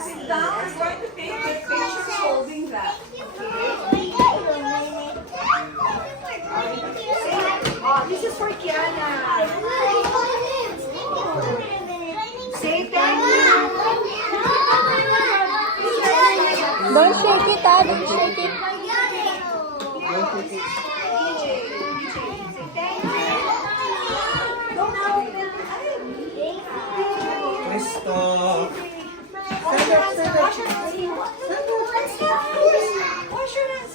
sit down. We're going to take the pictures holding that. This is for Kiana. Say thank you. Don't shake it, ah. Don't shake it. Stop. Wash your hands. Wash your hands.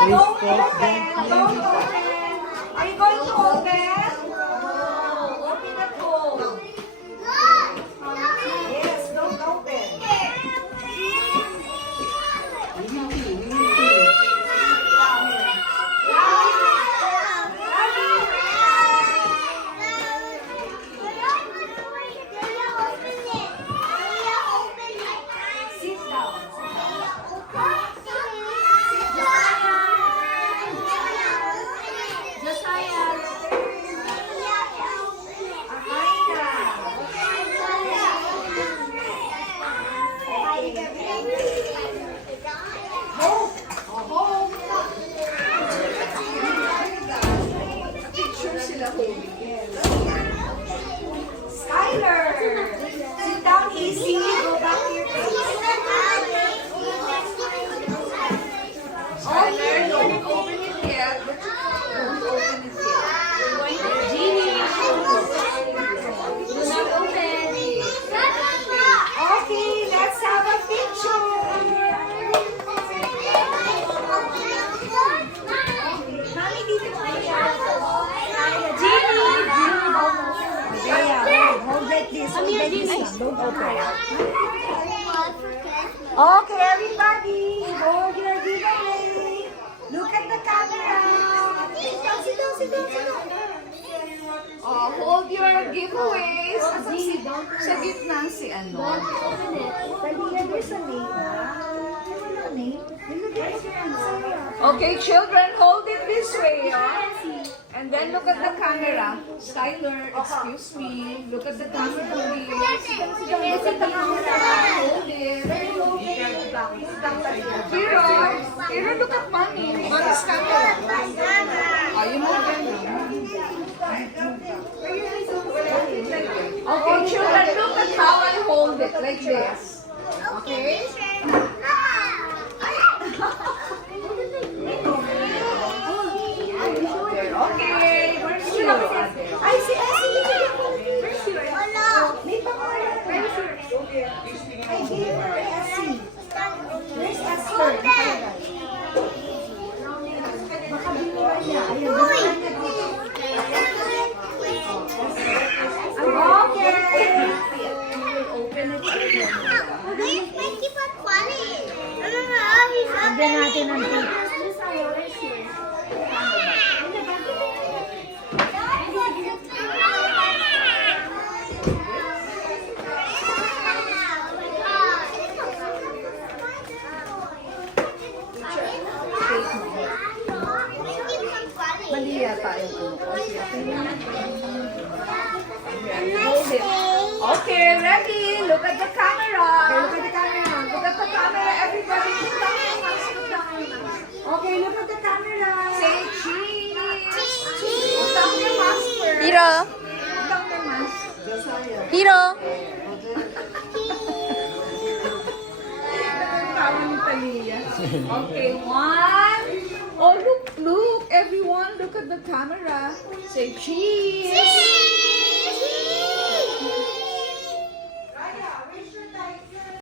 Don't open. Don't open. Are you going to open? Open the door. Yes, don't open. Sit down. Skylar, sit down easy. Go back to your place. Skylar, don't open it yet. Don't open it yet. Jeannie, do not open. Okay, let's have a picture. Mami, dito tayo. Hold like this. Hold like this. Don't open. Okay, everybody. Hold your giveaway. Look at the camera. Sit down, sit down, sit down, sit down. Hold your giveaways. Sa gitna si ano. There's a name. Wala name. Okay, children, hold it this way. And then look at the camera. Skylar, excuse me. Look at the camera, please. Look at the camera. Hold it. Hero, look at mommy. Mommy's camera. You move them. Okay, children, look at how I hold it. Like this. Okay? Okay, where's you? I see. Where's you? May pangalan. Where's yours? I gave her Essie. Where's Esther? Baka binuha niya. Ayun, binuha niya dito. Okay. Open it. Hanggang natin ang dito. Mali yata yung Hold it. Okay, ready? Look at the camera. Okay, look at the camera. Look at the camera, everybody. Look down. Okay, look at the camera. Say cheese. Cheese. Put down your mask first. Hiro. Put down your mask. Hiro. Okay, one. Oh, look, everyone, look at the camera. Say cheese.